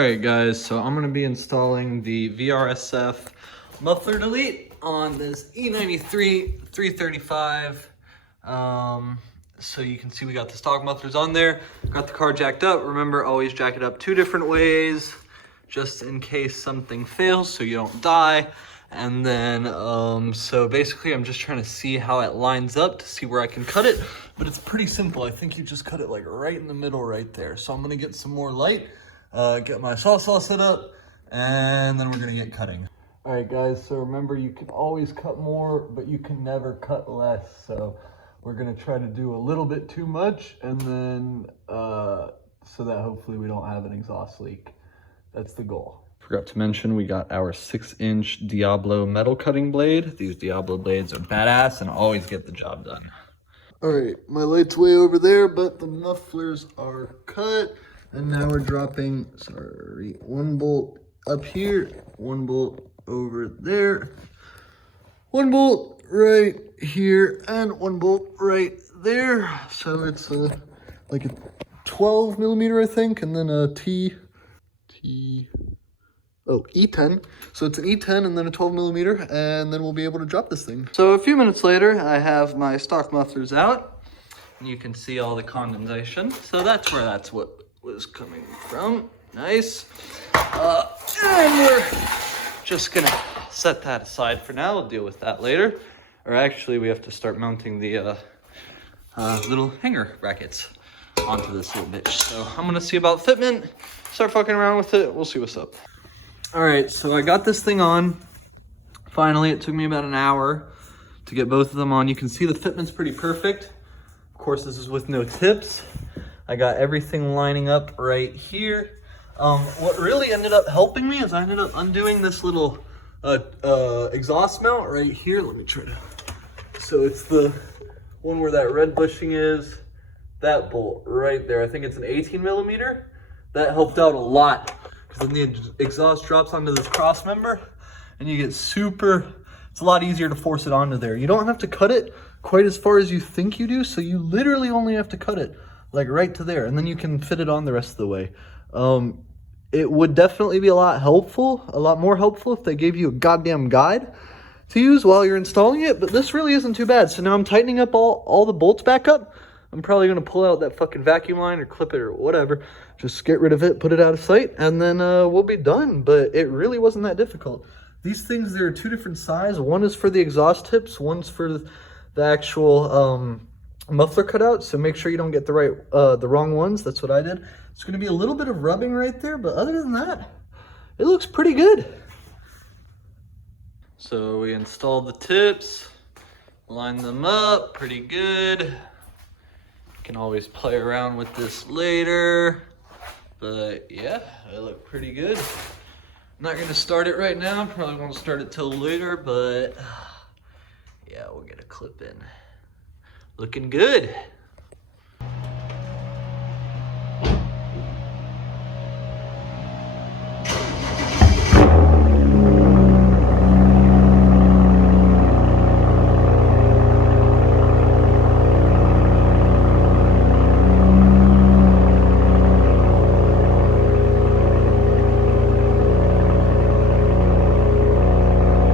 Alright guys, so I'm going to be installing the VRSF Muffler Delete on this N53 335. So you can see we got the stock mufflers on there. Got the car jacked up. Remember, always jack it up 2 different ways, just in case something fails so you don't die. And then, so basically I'm just trying to see how it lines up to see where I can cut it. But it's pretty simple. I think you just cut it like right in the middle right there. So I'm going to get some more light. Get my Sawzall set up, and then we're gonna get cutting. All right guys, so remember you can always cut more, but you can never cut less. So we're gonna try to do a little bit too much, and then so that hopefully we don't have an exhaust leak. That's the goal. Forgot to mention, we got our 6-inch Diablo metal cutting blade. These Diablo blades are badass and always get the job done. All right, my light's way over there, but the mufflers are cut. And now we're dropping, 1 bolt up here, 1 bolt over there, 1 bolt right here, and 1 bolt right there. So it's like a 12 millimeter, I think, and then a E10. So it's an E10 and then a 12 millimeter, and then we'll be able to drop this thing. So a few minutes later, I have my stock mufflers out, and you can see all the condensation. So that's what was coming from. Nice. And we're just gonna set that aside for now. We'll deal with that later. Or actually, we have to start mounting the little hanger brackets onto this little bitch. So I'm gonna see about fitment, start fucking around with it. We'll see what's up. All right, so I got this thing on. Finally, it took me about an hour to get both of them on. You can see the fitment's pretty perfect. Of course, this is with no tips. I got everything lining up right here. What really ended up helping me is I ended up undoing this little exhaust mount right here. Let me try to, so it's the one where that red bushing is, that bolt right there. I think it's an 18 millimeter. That helped out a lot because then the exhaust drops onto this cross member and you get it's a lot easier to force it onto there. You don't have to cut it quite as far as you think you do. So you literally only have to cut it like right to there, and then you can fit it on the rest of the way. It would definitely be a lot more helpful if they gave you a goddamn guide to use while you're installing it, but this really isn't too bad. So now I'm tightening up all the bolts back up. I'm probably gonna pull out that fucking vacuum line or clip it or whatever. Just get rid of it, put it out of sight, and then we'll be done. But it really wasn't that difficult. These things, there are 2 different sizes. One is for the exhaust tips, one's for the actual muffler cutout, so make sure you don't get the wrong ones. That's what I did. It's going to be a little bit of rubbing right there, but other than that, it looks pretty good. So we installed the tips, lined them up pretty good. You can always play around with this later, but yeah, they look pretty good. I'm not going to start it right now. Probably won't start it till later, but yeah, we'll get a clip in. Looking good.